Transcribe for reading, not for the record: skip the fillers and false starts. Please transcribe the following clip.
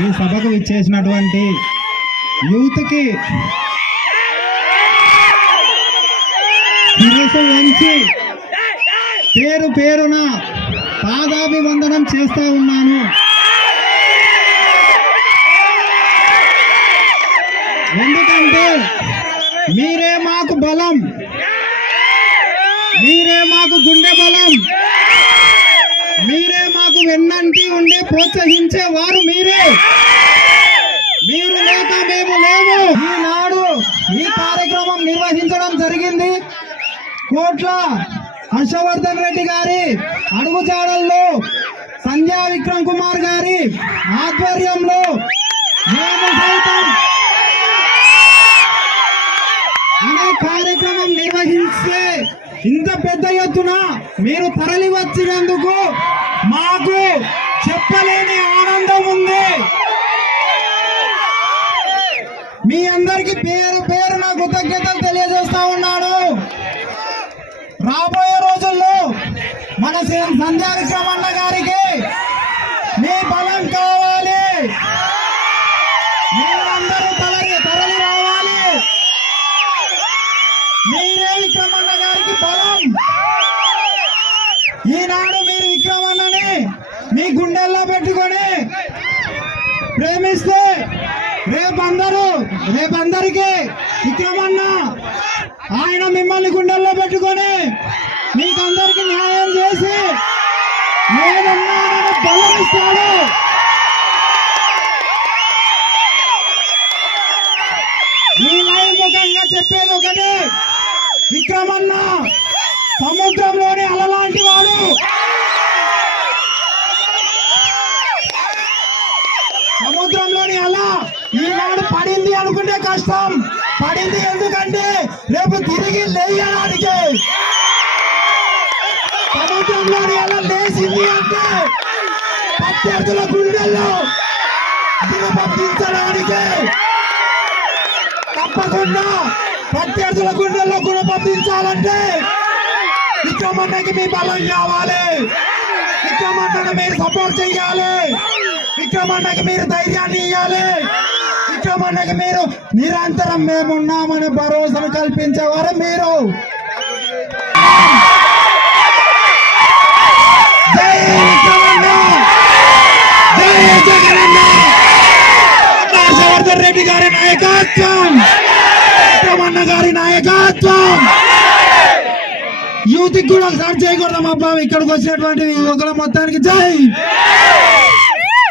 ఈ సభకు విచ్చేసినటువంటి యూత్కి శిరస్సు వంచి పేరు పేరున పాదాభివందనం చేస్తా ఉన్నాను. ఎందుకంటే మీరే మాకు బలం, మీరే మాకు గుండె బలం, మీరే మాకు వెన్నంటి ఉండే ప్రోత్సహించే వారు మీరే. మీరు లేక మేము లేవు. ఈనాడు ఈ కార్యక్రమం నిర్వహించడం జరిగింది. కోట్ల హర్షవర్ధన్ రెడ్డి గారి అడుగుజాడల్లో సంధ్యా విక్రమ్ కుమార్ గారి ఆధ్వర్యంలో మేము సైతం అనే కార్యక్రమం నిర్వహిస్తే ఇంత పెద్ద ఎత్తున మీరు తరలి వచ్చినందుకు మాకు చెప్పలేని ఆనందం ఉంది. మీ అందరికి పేరు పేరున కృతజ్ఞతలు తెలియజేస్తా ఉన్నాను. రాబోయే రోజుల్లో మన సంధ్యా విక్రమన్న గారికి మీ బలం కావాలి. మీరందరూ తరలి రావాలి. మీరే విక్రమన్న గారికి బలం. ఈనాడు మీరు విక్రమన్నని మీ గుండెల్లో పెట్టుకొని ప్రేమిస్తే రేపందరికీ విక్రమన్న ఆయన మిమ్మల్ని గుండెల్లో పెట్టుకొని మీకందరికి న్యాయం చేసి నేనున్నానని బలం ఇస్తాడు. ఈ లైవ్ ముఖంగా చెప్పేది ఒకటి, విక్రమన్న సముద్రంలోని అలలాంటి వాడు. సముద్రంలోని అల ఈనాడు పడింది అనుకుంటే కష్టం. పడింది ఎందుకంటే రేపు తిరిగి లేయడానికి. సముద్రంలోని అల లేచింది అంటే ప్రత్యర్థుల గుండెల్లో గుణపంపించడానికి. తప్పకుండా ప్రత్యర్థుల గుండెల్లో గుణపంపించాలంటే విక్రమన్నకి మీ బలం కావాలి. విక్రమన్నను మీరు సపోర్ట్ చేయాలి. విక్రమన్నకి మీరు ధైర్యాన్ని ఇవ్వాలి. విక్రమన్నకి మీరు నిరంతరం మేమున్నామని భరోసాను కల్పించేవారు మీరు. జై విక్రమన్న, జై జగనన్న. హర్షవర్ధన్ రెడ్డి గారి నాయకత్వం, విక్రమన్న గారి నాయకత్వం. యూత్ కూడా ఒకసారి చేయకూడదు అబ్బా. ఇక్కడికి వచ్చినటువంటి యువకుల మొత్తానికి జై.